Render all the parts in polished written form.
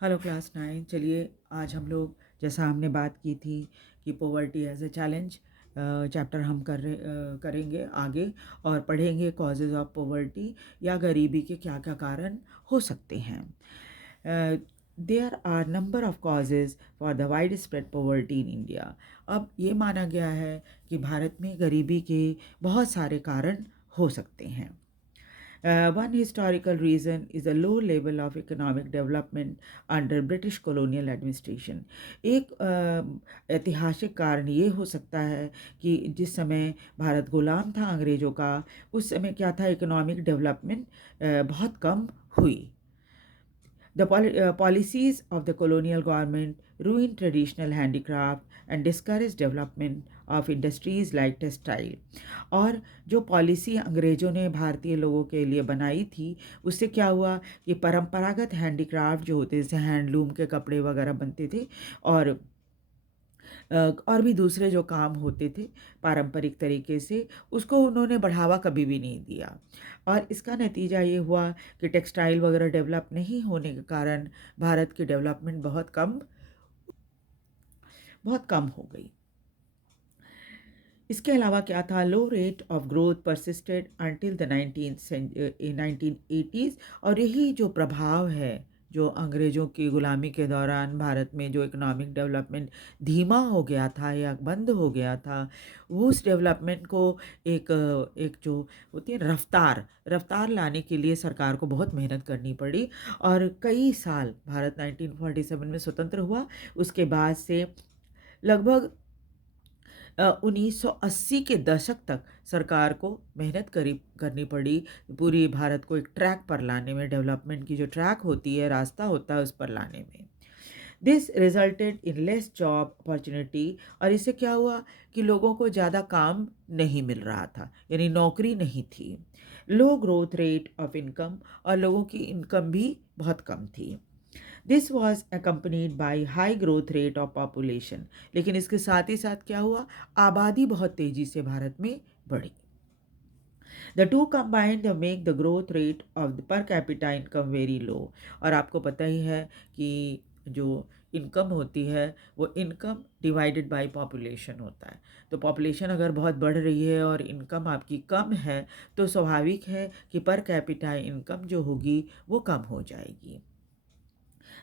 Hello class 9। चलिए आज हम लोग, जैसा हमने बात की थी कि poverty as a challenge chapter हम करेंगे आगे और पढ़ेंगे कॉजेज़ ऑफ पॉवर्टी या गरीबी के क्या क्या कारण हो सकते हैं। There are number of causes for the widespread poverty in India. अब ये माना गया है कि भारत में गरीबी के बहुत सारे कारण हो सकते हैं। One historical reason is a low level of economic development under British colonial administration. एक ऐतिहासिक कारण ये हो सकता है कि जिस समय भारत गुलाम था अंग्रेज़ों का, उस समय क्या था, इकोनॉमिक डेवलपमेंट बहुत कम हुई। The policies of the colonial government ruined traditional handicraft and discouraged development of industries like textile. और जो पॉलिसी अंग्रेज़ों ने भारतीय लोगों के लिए बनाई थी, उससे क्या हुआ कि परंपरागत हैंडीक्राफ्ट जो होते, जैसे हैंडलूम के कपड़े वगैरह बनते थे और और भी दूसरे जो काम होते थे पारंपरिक तरीके से, उसको उन्होंने बढ़ावा कभी भी नहीं दिया। और इसका नतीजा ये हुआ कि टेक्सटाइल वगैरह डेवलप नहीं होने के कारण भारत की डेवलपमेंट बहुत कम हो गई। इसके अलावा क्या था, low rate of growth persisted until the 1980s। और यही जो प्रभाव है, जो अंग्रेज़ों की गुलामी के दौरान भारत में जो इकोनॉमिक डेवलपमेंट धीमा हो गया था या बंद हो गया था, वो उस डेवलपमेंट को एक एक जो होती है रफ्तार लाने के लिए सरकार को बहुत मेहनत करनी पड़ी। और कई साल भारत 1947 में स्वतंत्र हुआ, उसके बाद से लगभग 1980 के दशक तक सरकार को मेहनत करनी पड़ी पूरी भारत को एक ट्रैक पर लाने में, डेवलपमेंट की जो ट्रैक होती है, रास्ता होता है, उस पर लाने में। This resulted in less job opportunity. और इससे क्या हुआ कि लोगों को ज़्यादा काम नहीं मिल रहा था, यानी नौकरी नहीं थी। लो ग्रोथ रेट ऑफ इनकम, और लोगों की इनकम भी बहुत कम थी। This was accompanied by high growth rate of population. लेकिन इसके साथ ही साथ क्या हुआ, आबादी बहुत तेज़ी से भारत में बढ़ी। The two combined they make the growth rate of the per capita income very low। और आपको पता ही है कि जो इनकम होती है वो इनकम डिवाइडेड बाय पॉपुलेशन होता है। तो पॉपुलेशन अगर बहुत बढ़ रही है और इनकम आपकी कम है, तो स्वाभाविक है कि पर कैपिटा इनकम जो होगी वो कम हो जाएगी।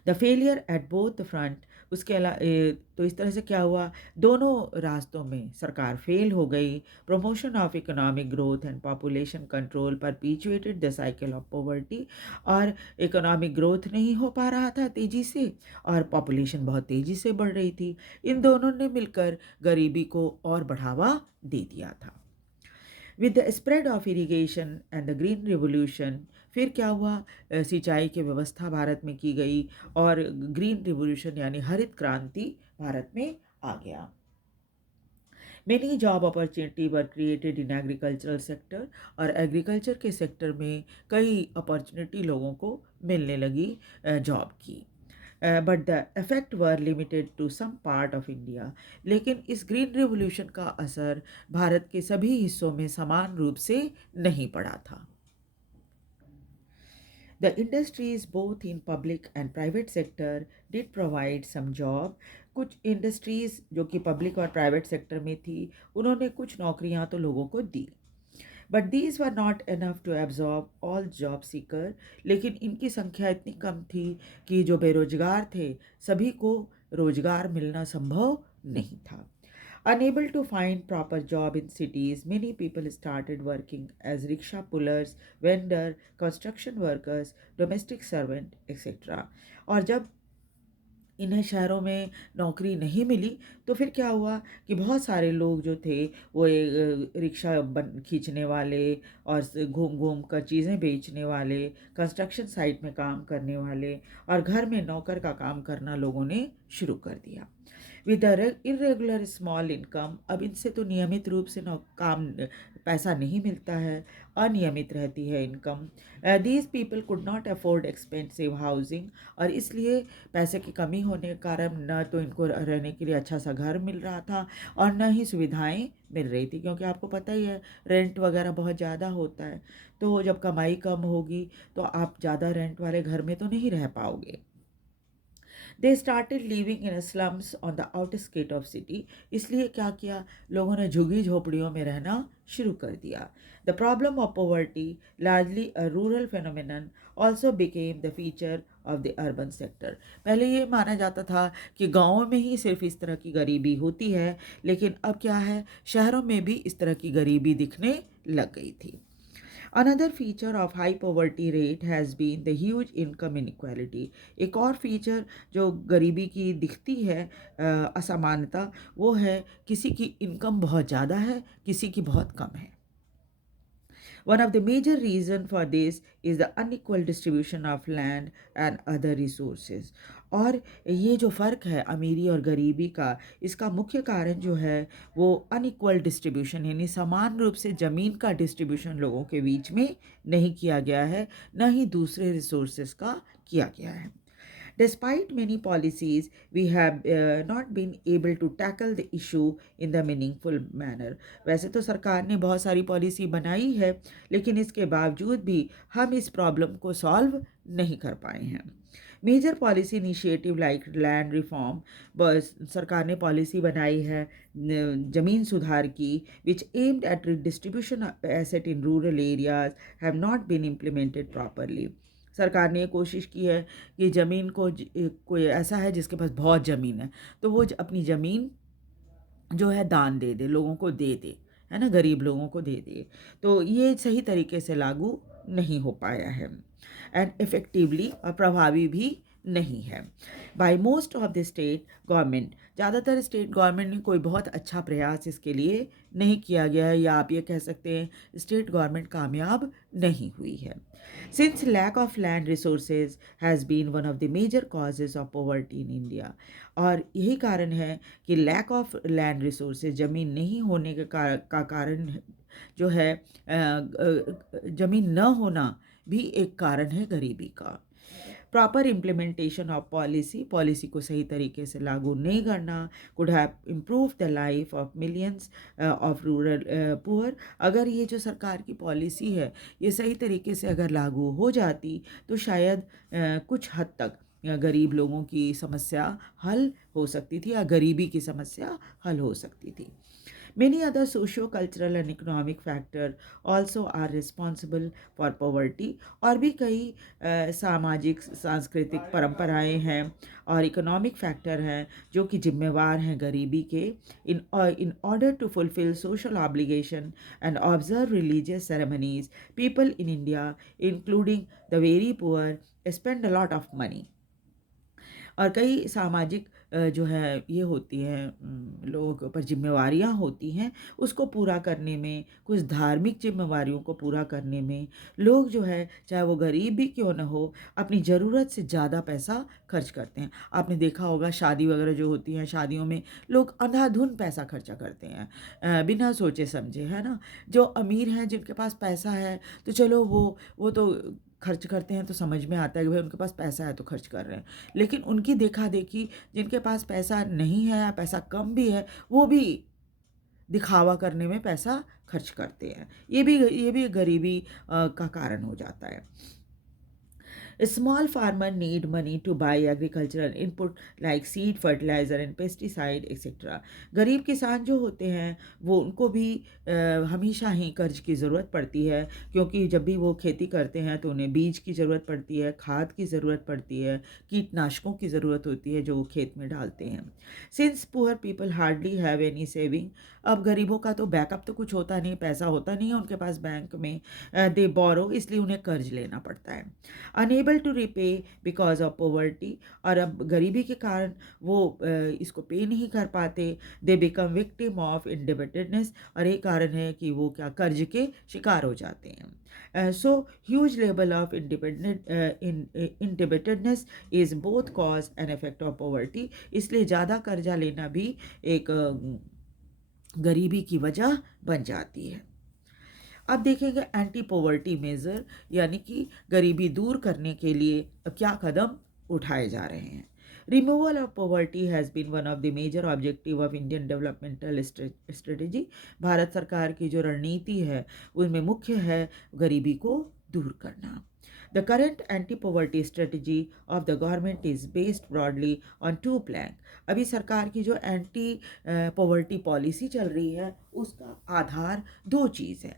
The failure at both the front. उसके अलावा तो इस तरह से क्या हुआ, दोनों रास्तों में सरकार फेल हो गई। Promotion of economic growth and population control perpetuated the cycle of poverty. और इकोनॉमिक ग्रोथ नहीं हो पा रहा था तेज़ी से, और पॉपुलेशन बहुत तेज़ी से बढ़ रही थी। इन दोनों ने मिलकर गरीबी को और बढ़ावा दे दिया था। With the spread of irrigation and the green revolution, फिर क्या हुआ, सिंचाई की व्यवस्था भारत में की गई और ग्रीन रिवोल्यूशन यानी हरित क्रांति भारत में आ गया। Many job opportunity were created in agricultural sector. और एग्रीकल्चर के सेक्टर में कई अपॉर्चुनिटी लोगों को मिलने लगी जॉब की। But the effect were limited to some part of India. लेकिन इस ग्रीन रिवोल्यूशन का असर भारत के सभी हिस्सों में समान रूप से नहीं पड़ा था। The industries both in public and private sector did provide some job। कुछ इंडस्ट्रीज़ जो कि पब्लिक और प्राइवेट सेक्टर में थी, उन्होंने कुछ नौकरियां तो लोगों को दी। But these were not enough to absorb all job seeker. लेकिन इनकी संख्या इतनी कम थी कि जो बेरोजगार थे, सभी को रोजगार मिलना संभव नहीं था। Unable to find proper job in cities, many people started working as rickshaw pullers, vendor, construction workers, domestic servant, etc। और जब इन्हें शहरों में नौकरी नहीं मिली, तो फिर क्या हुआ कि बहुत सारे लोग जो थे वो रिक्शा खींचने वाले और घूम घूम कर चीज़ें बेचने वाले, कंस्ट्रक्शन साइट में काम करने वाले और घर में नौकर का काम करना लोगों ने शुरू कर दिया। विद इरेगुलर स्मॉल इनकम, अब इनसे तो नियमित रूप से पैसा नहीं मिलता है, अनियमित रहती है income. These people could not afford expensive housing. और इसलिए पैसे की कमी होने के कारण न तो इनको रहने के लिए अच्छा सा घर मिल रहा था और न ही सुविधाएं मिल रही थी, क्योंकि आपको पता ही है रेंट वगैरह बहुत ज़्यादा होता है। तो जब कमाई कम होगी तो आप ज़्यादा रेंट वाले घर में तो नहीं रह पाओगे। They started living in slums on the outskirt of city. इसलिए क्या किया, लोगों ने झुग्गी झोपड़ियों में रहना शुरू कर दिया। The problem of poverty, largely a rural phenomenon, also became the feature of the urban sector. पहले ये माना जाता था कि गाँवों में ही सिर्फ इस तरह की गरीबी होती है, लेकिन अब क्या है, शहरों में भी इस तरह की गरीबी दिखने लग गई थी। Another feature of high poverty rate has been the huge income inequality। एक और फीचर जो गरीबी की दिखती है, असमानता, वो है किसी की इनकम बहुत ज़्यादा है, किसी की बहुत कम है। One of the major reasons for this is the unequal distribution of land and other resources। और ये जो फ़र्क है अमीरी और गरीबी का, इसका मुख्य कारण जो है वो अनइक्वल डिस्ट्रीब्यूशन, यानी समान रूप से ज़मीन का डिस्ट्रीब्यूशन लोगों के बीच में नहीं किया गया है, न ही दूसरे रिसोर्सेज का किया गया है। Despite many policies, we have not been able to tackle the issue in the meaningful manner। वैसे तो सरकार ने बहुत सारी पॉलिसी बनाई है, लेकिन इसके बावजूद भी हम इस प्रॉब्लम को सॉल्व नहीं कर पाए हैं। Major policy initiative like land reform, बस सरकार ने पॉलिसी बनाई है ज़मीन सुधार की, which aimed at distribution asset in rural areas, have not been implemented properly. सरकार ने ये कोशिश की है कि ज़मीन को कोई ऐसा है जिसके पास बहुत ज़मीन है, तो वो अपनी ज़मीन जो है दान दे दे, लोगों को दे दे, है ना, गरीब लोगों को दे दे। तो ये सही तरीके से लागू नहीं हो पाया है एंड इफ़ेक्टिवली और प्रभावी भी नहीं है। By most of the state government, ज़्यादातर स्टेट गवर्नमेंट ने कोई बहुत अच्छा प्रयास इसके लिए नहीं किया गया है, या आप ये कह सकते हैं स्टेट गवर्नमेंट कामयाब नहीं हुई है। Since lack of land resources has been one of the major causes of poverty in India। और यही कारण है कि लैक ऑफ लैंड रिसोर्सेज, ज़मीन नहीं होने के का कारण जो है, ज़मीन न होना भी एक कारण है गरीबी का। प्रॉपर इम्प्लीमेंटेशन ऑफ पॉलिसी को सही तरीके से लागू नहीं करना could have improve the life of millions of rural poor. अगर ये जो सरकार की पॉलिसी है ये सही तरीके से अगर लागू हो जाती तो शायद कुछ हद तक गरीब लोगों की समस्या हल हो सकती थी, या गरीबी की समस्या हल हो सकती थी। Many other socio-cultural and economic factors also are responsible for poverty। और भी कई सामाजिक सांस्कृतिक परंपराएं हैं और इकोनॉमिक फैक्टर हैं जो कि जिम्मेवार हैं गरीबी के। In order to fulfill social obligation and observe religious ceremonies, people in India, including the very poor, spend a lot of money। और कई सामाजिक जो है ये होती हैं, लोगों के ऊपर जिम्मेवारियाँ होती हैं, उसको पूरा करने में, कुछ धार्मिक जिम्मेवारियों को पूरा करने में लोग जो है, चाहे वो गरीब भी क्यों ना हो, अपनी ज़रूरत से ज़्यादा पैसा खर्च करते हैं। आपने देखा होगा शादी वगैरह जो होती हैं, शादियों में लोग अंधाधुन पैसा खर्चा करते हैं, बिना सोचे समझे, है ना। जो अमीर हैं, जिनके पास पैसा है, तो चलो वो तो खर्च करते हैं, तो समझ में आता है कि भाई उनके पास पैसा है तो खर्च कर रहे हैं। लेकिन उनकी देखा देखी जिनके पास पैसा नहीं है या पैसा कम भी है, वो भी दिखावा करने में पैसा खर्च करते हैं। ये भी गरीबी का कारण हो जाता है। Small farmer need money to buy agricultural input like seed, fertilizer and pesticide etc। गरीब किसान जो होते हैं वो उनको भी हमेशा ही कर्ज की ज़रूरत पड़ती है, क्योंकि जब भी वो खेती करते हैं तो उन्हें बीज की ज़रूरत पड़ती है, खाद की ज़रूरत पड़ती है, कीटनाशकों की ज़रूरत होती है जो वो खेत में डालते हैं। Since poor people hardly have any saving, अब गरीबों का तो बैकअप तो कुछ होता नहीं, पैसा होता नहीं है उनके पास बैंक में, दे बोरो, इसलिए उन्हें कर्ज लेना पड़ता है। Unable to repay because of poverty, और अब गरीबी के कारण वो इसको पे नहीं कर पाते, दे बिकम विक्टिम ऑफ इंडिपेंडेंटनेस, और एक कारण है कि वो क्या कर्ज के शिकार हो जाते हैं। So huge level of independentness is both cause and effect of poverty. इसलिए ज़्यादा कर्जा लेना भी एक गरीबी की वजह बन जाती है। अब देखेंगे एंटी पॉवर्टी मेजर, यानी कि गरीबी दूर करने के लिए क्या कदम उठाए जा रहे हैं। Removal of poverty has been one of the major objective of Indian developmental strategy. भारत सरकार की जो रणनीति है उसमें मुख्य है गरीबी को दूर करना। The current anti-poverty strategy of the government is based broadly on two planks. अभी सरकार की जो एंटी पॉवर्टी पॉलिसी चल रही है उसका आधार दो चीज़ है।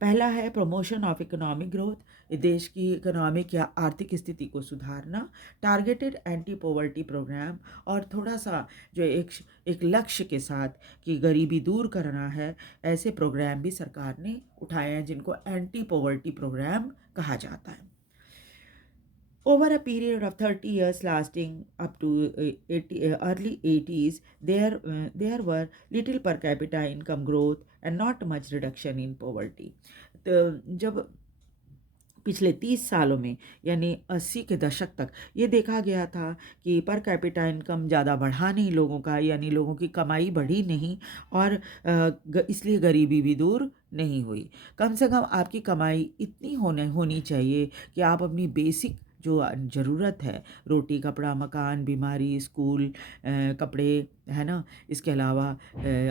पहला है प्रमोशन ऑफ इकोनॉमिक ग्रोथ, देश की इकोनॉमिक या आर्थिक स्थिति को सुधारना, टारगेटेड एंटी पॉवर्टी प्रोग्राम, और थोड़ा सा जो एक लक्ष्य के साथ कि गरीबी दूर करना है, ऐसे प्रोग्राम भी सरकार ने उठाए हैं जिनको एंटी पॉवर्टी प्रोग्राम कहा जाता है। Over a period of 30 years lasting up to early 80s, there were little per capita income growth and not much reduction in poverty. तो जब पिछले 30 सालों में यानी 80 के दशक तक ये देखा गया था कि पर कैपिटा इनकम ज़्यादा बढ़ा नहीं लोगों का, यानी लोगों की कमाई बढ़ी नहीं, और इसलिए गरीबी भी दूर नहीं हुई। कम से कम आपकी कमाई इतनी होनी चाहिए कि आप अपनी बेसिक जो ज़रूरत है, रोटी कपड़ा मकान, बीमारी स्कूल कपड़े, है ना, इसके अलावा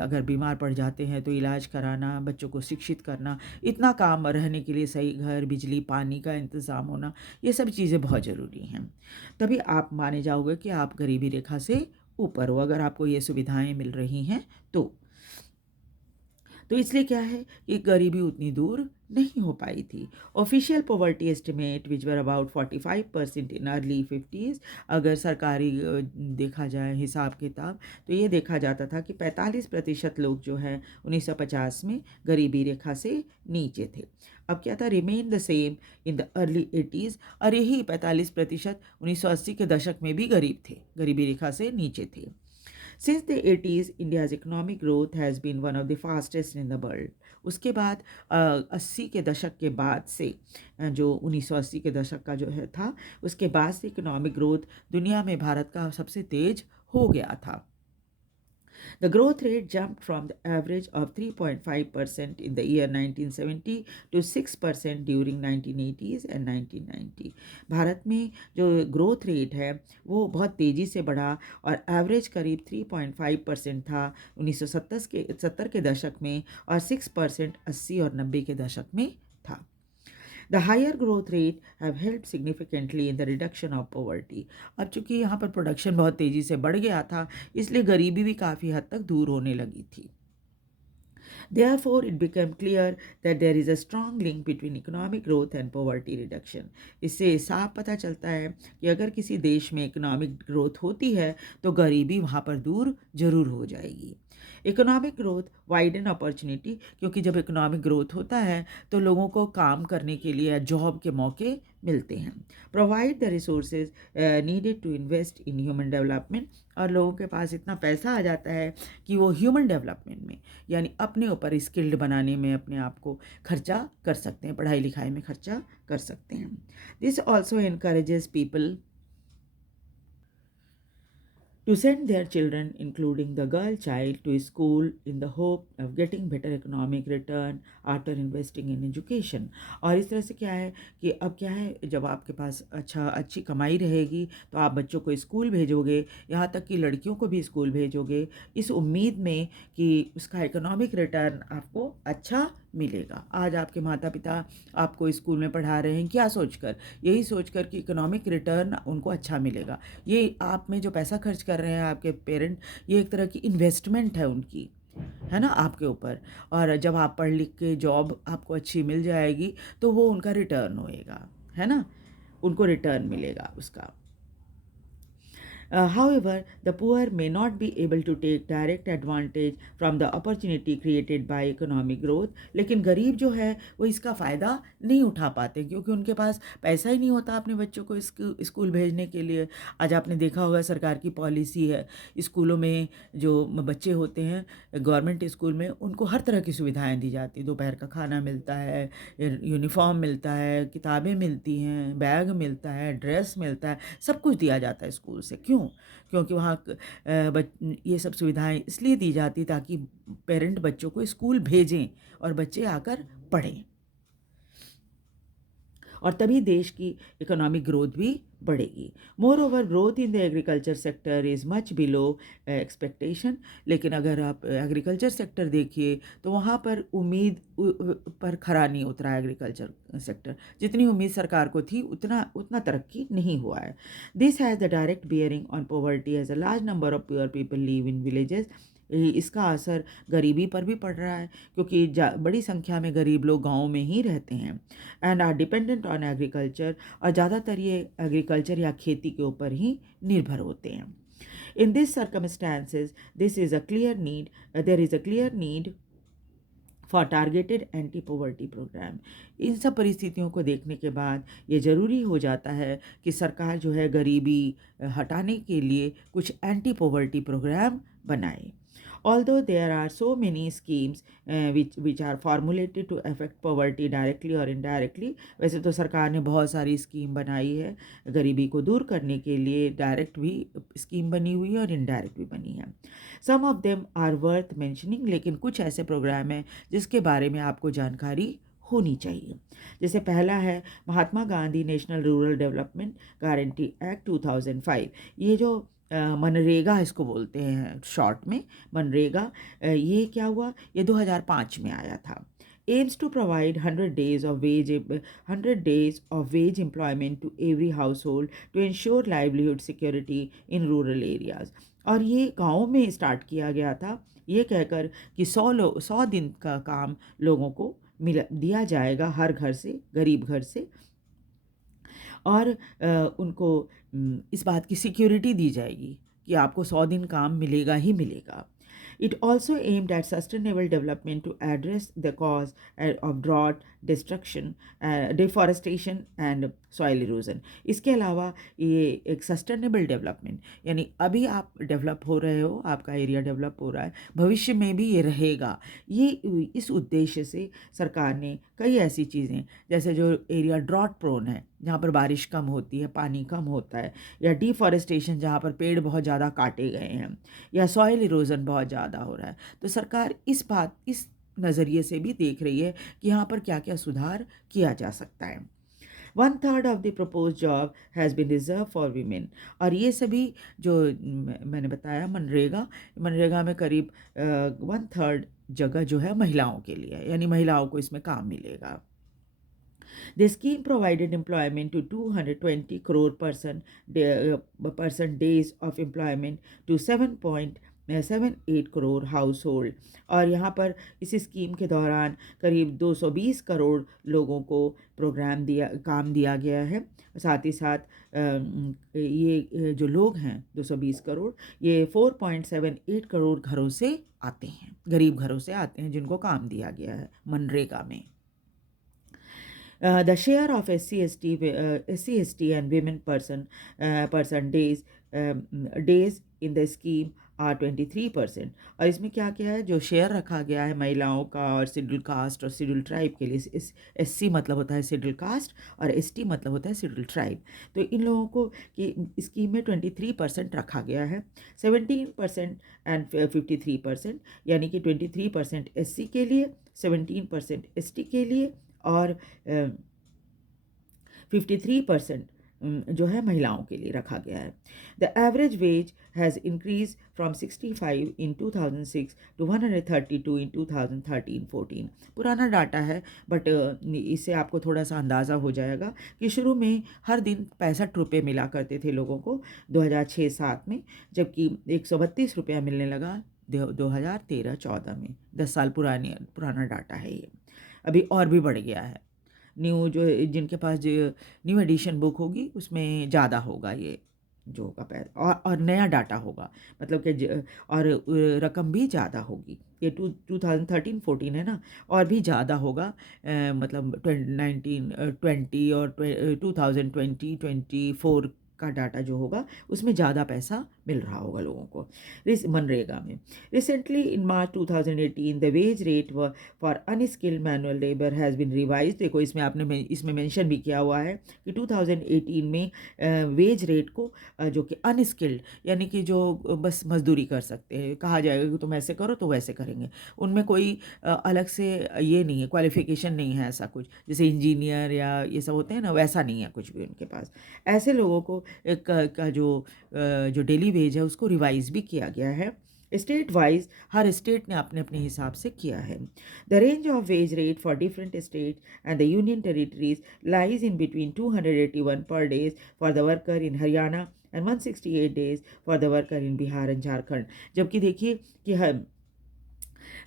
अगर बीमार पड़ जाते हैं तो इलाज कराना, बच्चों को शिक्षित करना, इतना काम, रहने के लिए सही घर बिजली पानी का इंतज़ाम होना, ये सब चीज़ें बहुत ज़रूरी हैं। तभी आप माने जाओगे कि आप गरीबी रेखा से ऊपर हो, अगर आपको ये सुविधाएं मिल रही हैं तो इसलिए क्या है कि गरीबी उतनी दूर नहीं हो पाई थी। Official poverty estimate which were about 45% in early 50s, अगर सरकारी देखा जाए हिसाब किताब तो ये देखा जाता था कि 45% लोग जो है 1950 में गरीबी रेखा से नीचे थे। अब क्या था, remain the same in the early 80s, और यही 45% 1980 के दशक में भी गरीब थे, गरीबी रेखा से नीचे थे। Since the 80s, India's economic growth has been one of the fastest in the world. उसके बाद 80 के दशक के बाद से जो 1980 के दशक का जो है था, उसके बाद से इकोनॉमिक ग्रोथ दुनिया में भारत का सबसे तेज हो गया था। The growth rate jumped from the average of 3.5% in the year 1970 to 6% during 1980s and 1990. Bharat में जो ग्रोथ रेट है वो बहुत तेज़ी से बढ़ा और एवरेज करीब 3.5% था 1970 के दशक में, और 6% 80 और 90 के दशक में था। The higher growth rate have helped significantly in the reduction of poverty. अब चूंकि यहाँ पर प्रोडक्शन बहुत तेज़ी से बढ़ गया था, इसलिए गरीबी भी काफ़ी हद तक दूर होने लगी थी। Therefore, it became clear that there is a strong link between economic growth and poverty reduction. इससे साफ पता चलता है कि अगर किसी देश में इकोनॉमिक ग्रोथ होती है तो गरीबी वहाँ पर दूर जरूर हो जाएगी। इकोनॉमिक ग्रोथ वाइडन अपॉर्चुनिटी, क्योंकि जब इकोनॉमिक ग्रोथ होता है तो लोगों को काम करने के लिए जॉब के मौके मिलते हैं। Provide the resources needed to invest in human development, और लोगों के पास इतना पैसा आ जाता है कि वो ह्यूमन डेवलपमेंट में यानी अपने ऊपर स्किल्ड बनाने में अपने आप को खर्चा कर सकते हैं, पढ़ाई लिखाई में खर्चा कर सकते हैं। This also encourages people to send their children, including the girl child, to school in the hope of getting better economic return after investing in education. और इस तरह से क्या है कि अब क्या है, जब आपके पास अच्छी कमाई रहेगी तो आप बच्चों को स्कूल भेजोगे, यहाँ तक कि लड़कियों को भी स्कूल भेजोगे, इस उम्मीद में कि उसका इकोनॉमिक रिटर्न आपको अच्छा मिलेगा। आज आपके माता पिता आपको स्कूल में पढ़ा रहे हैं क्या सोचकर, यही सोचकर कि इकोनॉमिक रिटर्न उनको अच्छा मिलेगा। ये आप में जो पैसा खर्च कर रहे हैं आपके पेरेंट, ये एक तरह की इन्वेस्टमेंट है उनकी, है ना, आपके ऊपर। और जब आप पढ़ लिख के जॉब आपको अच्छी मिल जाएगी तो वो उनका रिटर्न होएगा, है ना, उनको रिटर्न मिलेगा उसका। However, the poor may not be able to take direct advantage from the opportunity created by economic growth. लेकिन गरीब जो है वो इसका फ़ायदा नहीं उठा पाते क्योंकि उनके पास पैसा ही नहीं होता अपने बच्चों को स्कूल भेजने के लिए। आज आपने देखा होगा सरकार की पॉलिसी है, स्कूलों में जो बच्चे होते हैं गवर्नमेंट स्कूल में उनको हर तरह की सुविधाएं दी जाती हैं। दोपहर का खाना मिलता है, यूनिफॉर्म मिलता है, किताबें मिलती हैं, बैग मिलता है, ड्रेस मिलता है, सब कुछ दिया जाता है स्कूल से। क्यों? क्योंकि वहाँ ये सब सुविधाएं इसलिए दी जाती ताकि पेरेंट बच्चों को स्कूल भेजें और बच्चे आकर पढ़ें। और तभी देश की इकोनॉमिक ग्रोथ भी बढ़ेगी। More over growth in the agriculture sector is much below expectation. लेकिन अगर आप एग्रीकल्चर सेक्टर देखिए तो वहाँ पर उम्मीद पर खरा नहीं उतरा। एग्रीकल्चर सेक्टर जितनी उम्मीद सरकार को थी उतना उतना तरक्की नहीं हुआ है। This has the direct bearing on poverty as a large number of poor people live in villages. इसका असर गरीबी पर भी पड़ रहा है क्योंकि बड़ी संख्या में गरीब लोग गाँव में ही रहते हैं and are dependent on agriculture, और ज़्यादातर ये एग्रीकल्चर या खेती के ऊपर ही निर्भर होते हैं। In this circumstances this is a clear need there is a clear need for targeted anti poverty program. इन सब परिस्थितियों को देखने के बाद ये ज़रूरी हो जाता है कि सरकार जो है गरीबी हटाने के लिए कुछ एंटी पॉवर्टी प्रोग्राम बनाए। Although there are so many schemes which are formulated to affect poverty directly or indirectly, वैसे तो सरकार ने बहुत सारी स्कीम बनाई है गरीबी को दूर करने के लिए। डायरेक्ट भी स्कीम बनी हुई है और इनडायरेक्ट भी बनी है। Some of them are worth mentioning, लेकिन कुछ ऐसे प्रोग्राम हैं जिसके बारे में आपको जानकारी होनी चाहिए। जैसे पहला है Mahatma Gandhi national rural development guarantee act 2005। ये जो मनरेगा इसको बोलते हैं शॉर्ट में, मनरेगा, ये क्या हुआ, ये 2005 में आया था। Aims to provide 100 days of wage employment to every household to ensure livelihood security in rural areas। और ये गाँव में स्टार्ट किया गया था, ये कहकर कि 100 दिन का काम लोगों को दिया जाएगा हर घर से, गरीब घर से, और उनको इस बात की सिक्योरिटी दी जाएगी कि आपको 100 दिन काम मिलेगा ही मिलेगा। It also aimed at sustainable development to address the cause of drought, deforestation and soil erosion। इसके अलावा ये एक सस्टेनेबल डेवलपमेंट, यानी अभी आप डेवलप हो रहे हो, आपका एरिया डेवलप हो रहा है, भविष्य में भी ये रहेगा। ये इस उद्देश्य से सरकार ने कई ऐसी चीज़ें, जैसे जो एरिया ड्रॉट प्रोन है, जहाँ पर बारिश कम होती है, पानी कम होता है, या डिफॉरेस्टेशन जहाँ पर पेड़ बहुत ज़्यादा काटे गए हैं, या सॉइल इरोजन बहुत ज़्यादा हो रहा है, तो सरकार इस नज़रिए से भी देख रही है कि यहाँ पर क्या क्या सुधार किया जा सकता है। 1/3 of the propose job has been reserve for women. और ये सभी जो मैंने बताया मनरेगा में करीब 1/3 जगह जो है महिलाओं के लिए है, यानी महिलाओं को इसमें काम मिलेगा। The scheme provided employment to 220 crore person days of employment to 7.78 crore house hold. और यहाँ पर इस स्कीम के दौरान करीब 220 करोड़ लोगों को काम दिया गया है। साथ ही साथ ये जो लोग हैं 220 करोड़, ये 4.78 करोड़ घरों से आते हैं, गरीब घरों से आते हैं जिनको काम दिया गया है मनरेगा में। The share of SC/ST and women person days in the scheme are 23%। और इसमें क्या क्या है, जो शेयर रखा गया है महिलाओं का और शेड्यूल कास्ट और शेड्यूल ट्राइब के लिए, SC मतलब होता है शेड्यूल कास्ट और ST मतलब होता है शेड्यूल ट्राइब, तो इन लोगों को कि स्कीम में 23% रखा गया है। 17% एंड 53%, यानी कि 23% SC के लिए, 17% ST के लिए और 53% जो है महिलाओं के लिए रखा गया है। The average wage has increase from 65 in 2006 to 132 in 2013-14। पुराना डाटा है, बट इससे आपको थोड़ा सा अंदाज़ा हो जाएगा कि शुरू में हर दिन 65 रुपये मिला करते थे लोगों को 2006-07 में, जबकि 132 रुपया मिलने लगा 2013-14 में। 10 साल पुराना डाटा है ये। अभी और भी बढ़ गया है। जिनके पास जो न्यू एडिशन बुक होगी उसमें ज़्यादा होगा ये जो होगा और नया डाटा होगा, मतलब कि और रकम भी ज़्यादा होगी। ये 2013-14 है ना, और भी ज़्यादा होगा, मतलब 2019-20 और 2020-24 का डाटा जो होगा उसमें ज़्यादा पैसा मिल रहा होगा लोगों को मनरेगा में। Recently in March 2018 the wage rate for unskilled manual labour has been revise. देखो इसमें इसमें मेंशन भी किया हुआ है कि 2018 में वेज रेट को जो कि अनस्किल्ड यानी कि जो बस मजदूरी कर सकते हैं, कहा जाएगा कि तुम ऐसे करो तो वैसे करेंगे, उनमें कोई अलग से ये नहीं है, क्वालिफिकेशन नहीं है ऐसा कुछ जैसे इंजीनियर या ये सब होते हैं ना, वैसा नहीं है कुछ भी उनके पास। ऐसे लोगों को का जो डेली वेज है उसको रिवाइज भी किया गया है स्टेट वाइज। हर स्टेट ने अपने अपने हिसाब से किया है। The range of ways rate for different state and the union territories lies in between 281 पर days for the worker in Haryana and 168 days for the worker in Bihar and Jharkhand. जबकि देखिए कि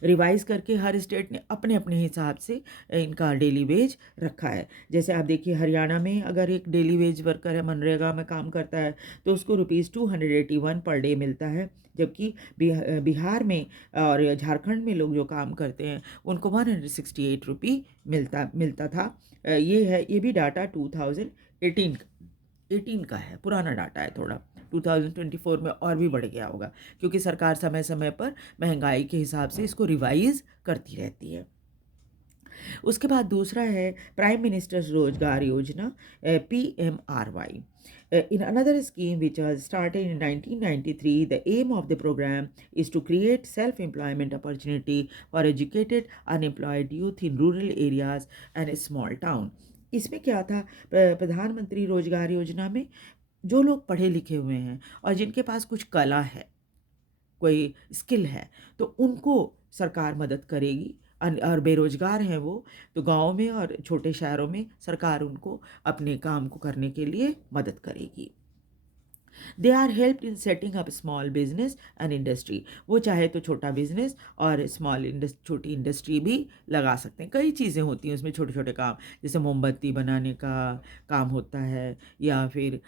रिवाइज करके हर स्टेट ने अपने अपने हिसाब से इनका डेली वेज रखा है। जैसे आप देखिए हरियाणा में अगर एक डेली वेज वर्कर है, मनरेगा में काम करता है, तो उसको ₹281 पर डे मिलता है। जबकि बिहार में और झारखंड में लोग जो काम करते हैं उनको ₹168 मिलता था। ये भी डाटा 2018 का है, पुराना डाटा है थोड़ा। 2024 में और भी बढ़ गया होगा क्योंकि सरकार समय समय पर महंगाई के हिसाब से इसको रिवाइज करती रहती है। उसके बाद दूसरा है प्राइम मिनिस्टर्स रोजगार योजना, PMRY. In another scheme which was started in 1993, the aim of the program is to create self-employment opportunity for educated unemployed youth in rural areas and small town. इसमें क्या था, प्रधानमंत्री रोजगार योजना में जो लोग पढ़े लिखे हुए हैं और जिनके पास कुछ कला है, कोई स्किल है, तो उनको सरकार मदद करेगी। और बेरोजगार हैं वो, तो गाँव में और छोटे शहरों में सरकार उनको अपने काम को करने के लिए मदद करेगी। They are help in setting up small business and industry. वो चाहे तो छोटा बिजनेस और छोटी इंडस्ट्री भी लगा सकते हैं। कई चीज़ें होती हैं उसमें, छोटे छोटे काम, जैसे मोमबत्ती बनाने का काम होता है या फिर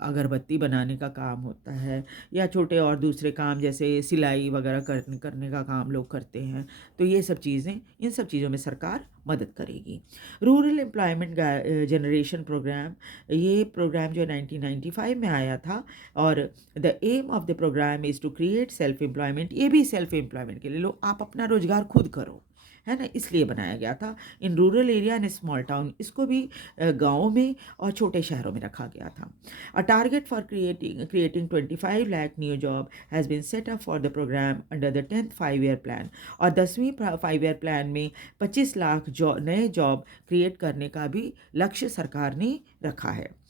अगरबत्ती बनाने का काम होता है या छोटे और दूसरे काम जैसे सिलाई वगैरह करने का काम लोग करते हैं। तो ये सब चीज़ें, इन सब चीज़ों में सरकार मदद करेगी। रूरल एम्प्लॉयमेंट जनरेशन प्रोग्राम, ये प्रोग्राम जो 1995 में आया था और the aim of the programme is to create self employment. ये भी सेल्फ एम्प्लॉयमेंट के लिए, लोग आप अपना रोजगार खुद करो, है ना, इसलिए बनाया गया था। In rural area and small town, इसको भी गाँव में और छोटे शहरों में रखा गया था। A target for creating 25 lakh new job has been set up for the programme under the 10th 5-year plan. और 10वीं 5-year प्लान में 25 लाख नए जॉब क्रिएट करने का भी लक्ष्य सरकार ने रखा है।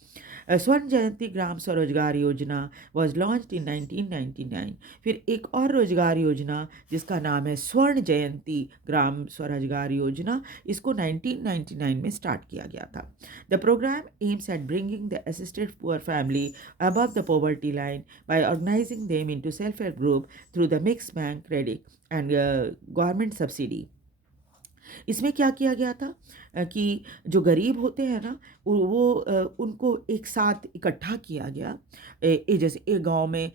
स्वर्ण जयंती ग्राम स्वरोजगार योजना वॉज लॉन्च्ड इन 1999। फिर एक और रोजगार योजना जिसका नाम है स्वर्ण जयंती ग्राम स्वरोजगार योजना, इसको 1999 में स्टार्ट किया गया था। The programme aims at bringing the assisted poor family above the poverty line by organizing them into self-help group through the mixed bank credit and government subsidy। इसमें क्या किया गया था कि जो गरीब होते हैं ना, उनको एक साथ इकट्ठा किया गया। जैसे एक गांव में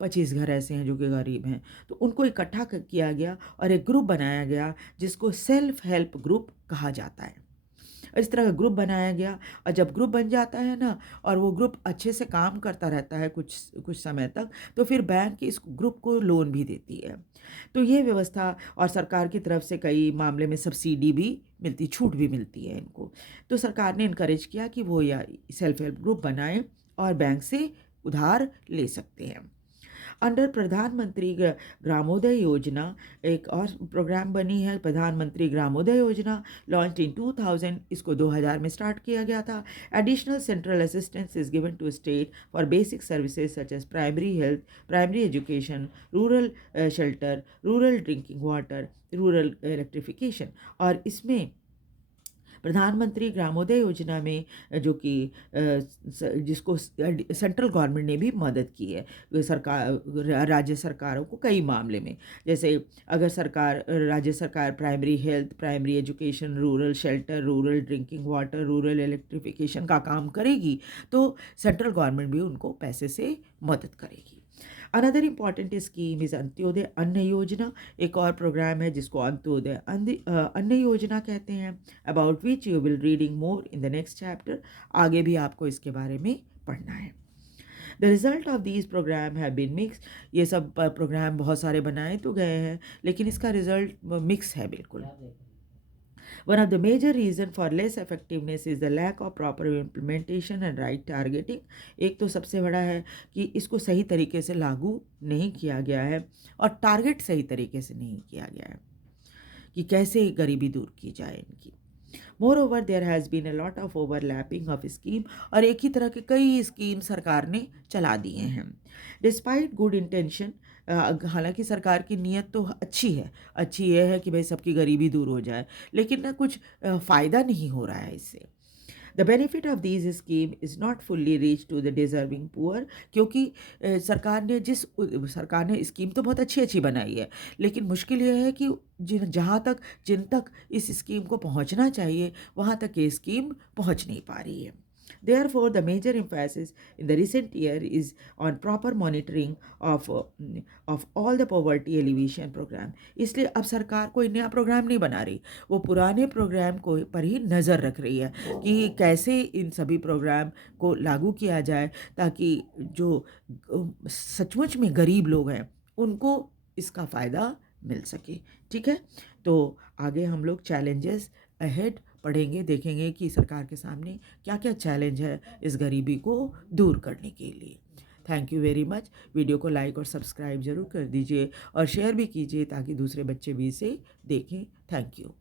25 घर ऐसे हैं जो कि गरीब हैं, तो उनको इकट्ठा किया गया और एक ग्रुप बनाया गया जिसको सेल्फ हेल्प ग्रुप कहा जाता है। इस तरह का ग्रुप बनाया गया और जब ग्रुप बन जाता है ना और वो ग्रुप अच्छे से काम करता रहता है कुछ कुछ समय तक, तो फिर बैंक इस ग्रुप को लोन भी देती है। तो ये व्यवस्था, और सरकार की तरफ से कई मामले में सब्सिडी भी मिलती, छूट भी मिलती है इनको। तो सरकार ने इनकरेज किया कि वो या सेल्फ हेल्प ग्रुप बनाएं और बैंक से उधार ले सकते हैं। अंडर प्रधानमंत्री ग्रामोदय योजना एक और प्रोग्राम बनी है, प्रधानमंत्री ग्रामोदय योजना लॉन्च इन 2000, इसको 2000 में स्टार्ट किया गया था। Additional central assistance is given to state for basic services such as primary health, primary education, rural shelter, rural drinking water, rural electrification. और इसमें प्रधानमंत्री ग्रामोदय योजना में जो कि जिसको सेंट्रल गवर्नमेंट ने भी मदद की है, राज्य सरकारों को कई मामले में। जैसे अगर राज्य सरकार primary health, primary education, rural shelter, rural drinking water, rural electrification का काम करेगी तो सेंट्रल गवर्नमेंट भी उनको पैसे से मदद करेगी। Another important scheme is Antyodaya अन्न योजना। एक और प्रोग्राम है जिसको अंत्योदय अन्न योजना कहते हैं, about which you will reading more in the next chapter. आगे भी आपको इसके बारे में पढ़ना है। The result of these programme have been mix. ये सब प्रोग्राम बहुत सारे बनाए तो गए हैं, लेकिन इसका रिज़ल्ट मिक्स है बिल्कुल। One of the major reason for less effectiveness is the lack of proper implementation and right targeting. एक तो सबसे बड़ा है कि इसको सही तरीके से लागू नहीं किया गया है और टारगेट सही तरीके से नहीं किया गया है कि कैसे गरीबी दूर की जाए इनकी। Moreover, there has been a lot of overlapping of scheme और एक ही तरह के कई स्कीम सरकार ने चला दिए हैं। Despite good intention, हालांकि सरकार की नीयत तो अच्छी ये है कि भाई सबकी गरीबी दूर हो जाए, लेकिन ना कुछ फ़ायदा नहीं हो रहा है इससे। The benefit of these scheme is not fully reach to the deserving poor, क्योंकि सरकार ने स्कीम तो बहुत अच्छी अच्छी बनाई है, लेकिन मुश्किल यह है कि जिन तक इस स्कीम को पहुंचना चाहिए वहां तक ये स्कीम पहुंच नहीं पा रही है। Therefore, the major emphasis in the recent year is on proper monitoring of all the poverty alleviation program. इसलिए अब सरकार कोई नया प्रोग्राम नहीं बना रही, वो पुराने प्रोग्राम को पर ही नज़र रख रही है कि कैसे इन सभी प्रोग्राम को लागू किया जाए ताकि जो सचमुच में गरीब लोग हैं उनको इसका फ़ायदा मिल सके। ठीक है, तो आगे हम लोग चैलेंजेस अहेड पढ़ेंगे, देखेंगे कि सरकार के सामने क्या क्या चैलेंज है इस गरीबी को दूर करने के लिए। Thank you very much. Video को लाइक और सब्सक्राइब ज़रूर कर दीजिए और शेयर भी कीजिए ताकि दूसरे बच्चे भी इसे देखें। Thank you.